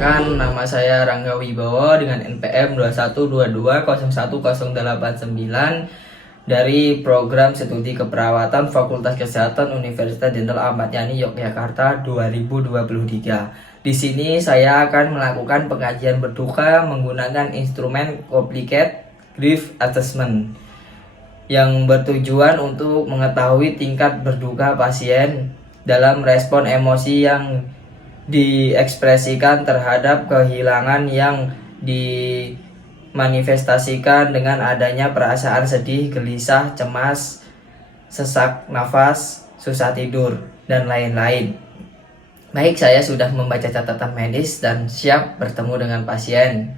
Perkenalkan, nama saya Rangga Wibowo dengan NPM 2122010189 dari Program Studi Keperawatan Fakultas Kesehatan Universitas Jenderal Ahmad Yani Yogyakarta 2023. Di sini saya akan melakukan pengajian berduka menggunakan instrumen Complicated Grief Assessment yang bertujuan untuk mengetahui tingkat berduka pasien dalam respon emosi yang diekspresikan terhadap kehilangan yang dimanifestasikan dengan adanya perasaan sedih, gelisah, cemas, sesak nafas, susah tidur, dan lain-lain. Baik, saya sudah membaca catatan medis dan siap bertemu dengan pasien.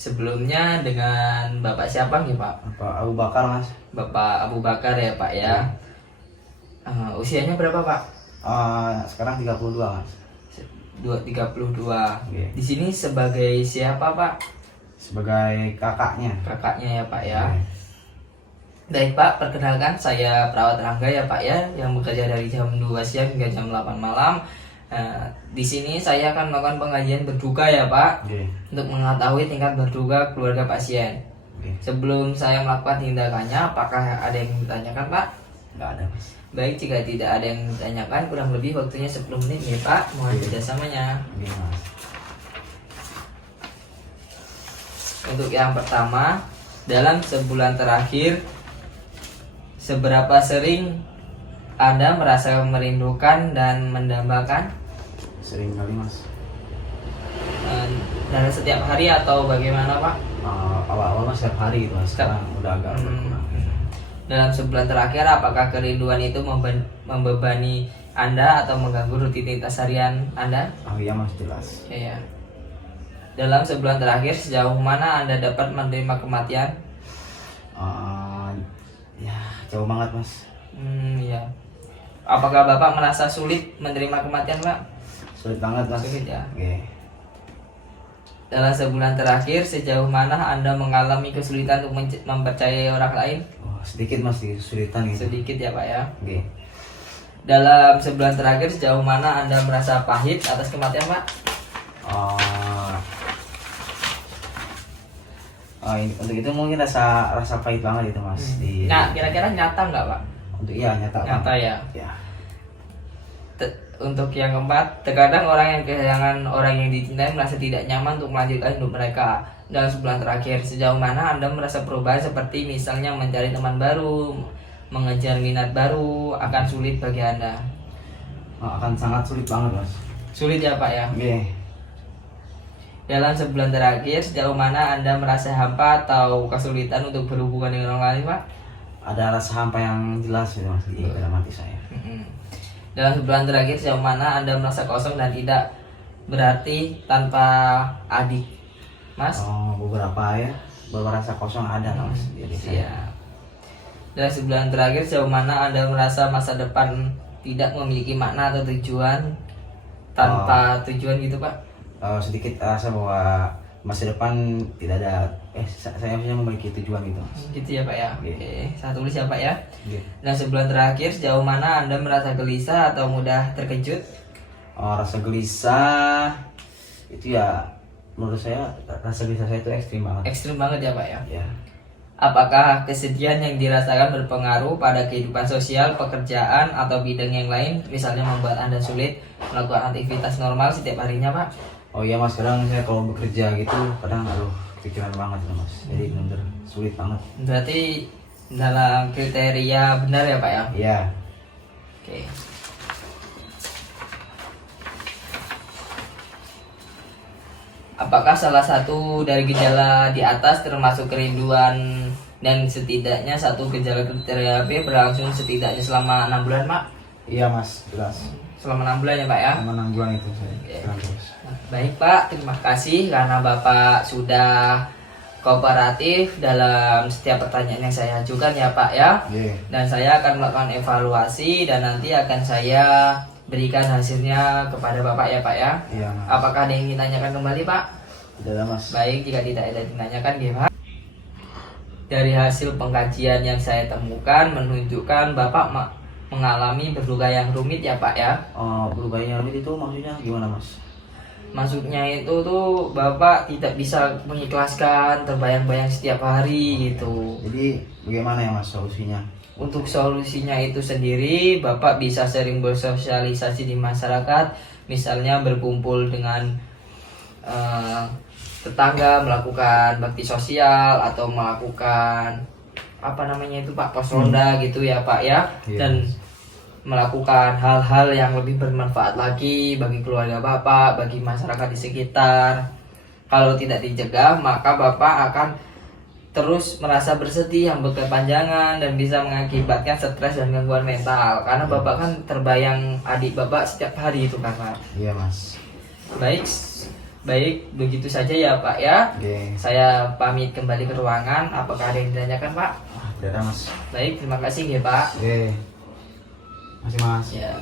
Sebelumnya dengan Bapak siapa nih Pak? Bapak Abu Bakar, Mas. Bapak Abu Bakar ya Pak ya. Usianya berapa Pak? Sekarang 32, Mas. 32. Oke. Di sini sebagai siapa Pak? Sebagai kakaknya. Kakaknya ya Pak ya. Oke. Baik Pak, perkenalkan saya perawat Rangga ya Pak ya, yang bekerja dari jam 2 siang hingga jam 8 malam. Di sini saya akan melakukan pengajian berduka ya Pak, Oke. untuk mengetahui tingkat berduka keluarga pasien. Oke. Sebelum saya melakukan tindakannya, apakah ada yang ditanyakan Pak? Nggak ada, Mas. Baik, jika tidak ada yang ditanyakan, kurang lebih waktunya 10 menit ya Pak. Mohon kerjasamanya. Oke, Mas. Untuk yang pertama, dalam sebulan terakhir, seberapa sering Anda merasa merindukan dan mendambakan? Sering kali, Mas. Dalam setiap hari atau bagaimana Pak? Awal-awal Mas setiap hari gitu, Mas. Sekarang udah agak berkurang. Dalam sebulan terakhir, apakah kerinduan itu membebani Anda atau mengganggu rutinitas harian Anda? Oh iya, Mas, jelas. Ya. Dalam sebulan terakhir, sejauh mana Anda dapat menerima kematian? Ya, jauh banget, Mas. Ya. Apakah Bapak merasa sulit menerima kematian, Pak? Sulit banget, Mas. Sulit ya. Oke. Dalam sebulan terakhir, sejauh mana Anda mengalami kesulitan untuk mempercayai orang lain? Sedikit, Mas, kesulitan gitu. Sedikit ya, Pak ya. Oke. Dalam sebulan terakhir, sejauh mana Anda merasa pahit atas kematian, Pak? Untuk itu mungkin rasa pahit banget itu, Mas. Nah, kira-kira nyata nggak, Pak? Untuk nyata. Nyata ya. Ya. Untuk yang keempat, terkadang orang yang kehilangan orang yang dicintai merasa tidak nyaman untuk melanjutkan hidup mereka. Dalam sebulan terakhir, sejauh mana Anda merasa perubahan seperti misalnya mencari teman baru, mengejar minat baru, akan sulit bagi Anda? Akan sangat sulit banget, Mas. Sulit ya Pak ya? Oke. Dalam sebulan terakhir, sejauh mana Anda merasa hampa atau kesulitan untuk berhubungan dengan orang lain, Pak? Ada rasa hampa yang jelas gitu, Mas, di dalam hati saya. Dalam sebulan terakhir, sejauh mana Anda merasa kosong dan tidak berarti tanpa adik, Mas? Beberapa rasa kosong ada, Mas, di diri saya. Iya. Dalam sebulan terakhir, sejauh mana Anda merasa masa depan tidak memiliki makna atau tujuan tanpa tujuan gitu, Pak? Sedikit rasa bahwa masa depan tidak ada, saya harusnya memiliki tujuan gitu, Mas. Gitu ya Pak ya. Oke, saya tulis ya Pak ya. Oke. Nah, sebulan terakhir sejauh mana Anda merasa gelisah atau mudah terkejut? Rasa gelisah itu ya, menurut saya rasa gelisah saya itu ekstrim banget. Ekstrim banget ya Pak ya. Ya. Apakah kesedihan yang dirasakan berpengaruh pada kehidupan sosial, pekerjaan, atau bidang yang lain, misalnya membuat Anda sulit melakukan aktivitas normal setiap harinya Pak? Oh iya, Mas, kadang saya kalau bekerja gitu kadang pikiran banget loh, Mas. Jadi bener sulit banget. Berarti dalam kriteria benar ya Pak ya? Iya. Oke. Apakah salah satu dari gejala di atas termasuk kerinduan dan setidaknya satu gejala kriteria B berlangsung setidaknya selama 6 bulan Pak? Iya, Mas, jelas. Selama 6 bulan ya Pak ya? Selama 6 bulan itu saya. Oke. Terus. Baik Pak, terima kasih karena Bapak sudah kooperatif dalam setiap pertanyaan yang saya ajukan ya Pak ya. Iya. Dan saya akan melakukan evaluasi dan nanti akan saya berikan hasilnya kepada Bapak ya Pak ya. Iya, Mas. Apakah ada yang ingin ditanyakan kembali Pak? Tidak ada, Mas. Baik, jika tidak ada yang ditanyakan ya Pak. Dari hasil pengkajian yang saya temukan menunjukkan Bapak mengalami berduka yang rumit ya Pak ya. Berubahnya rumit itu maksudnya gimana Mas? Maksudnya itu tuh Bapak tidak bisa mengikhlaskan, terbayang-bayang setiap hari gitu. Jadi bagaimana ya Mas solusinya? Untuk solusinya itu sendiri, Bapak bisa sering bersosialisasi di masyarakat, misalnya berkumpul dengan tetangga, melakukan bakti sosial atau melakukan apa namanya itu Pak, pos ronda gitu ya Pak ya. Iya. Dan melakukan hal-hal yang lebih bermanfaat lagi bagi keluarga Bapak, bagi masyarakat di sekitar. Kalau tidak dicegah, maka Bapak akan terus merasa bersedih yang berkepanjangan dan bisa mengakibatkan stres dan gangguan mental. Karena Bapak kan terbayang adik Bapak setiap hari itu kan Pak. Iya Mas. Baik, begitu saja ya Pak ya. Oke. Saya pamit kembali ke ruangan. Apakah ada yang ditanyakan Pak? Udah ada Mas. Baik, terima kasih ya Pak. Oke. Masih Mas. Ya.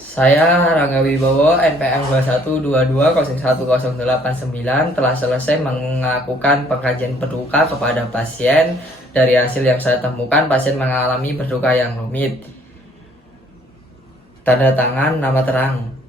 Saya Rangga Wibowo, NPM 21220189 telah selesai melakukan pengkajian berduka kepada pasien. Dari hasil yang saya temukan, pasien mengalami berduka yang rumit. Tanda tangan nama terang.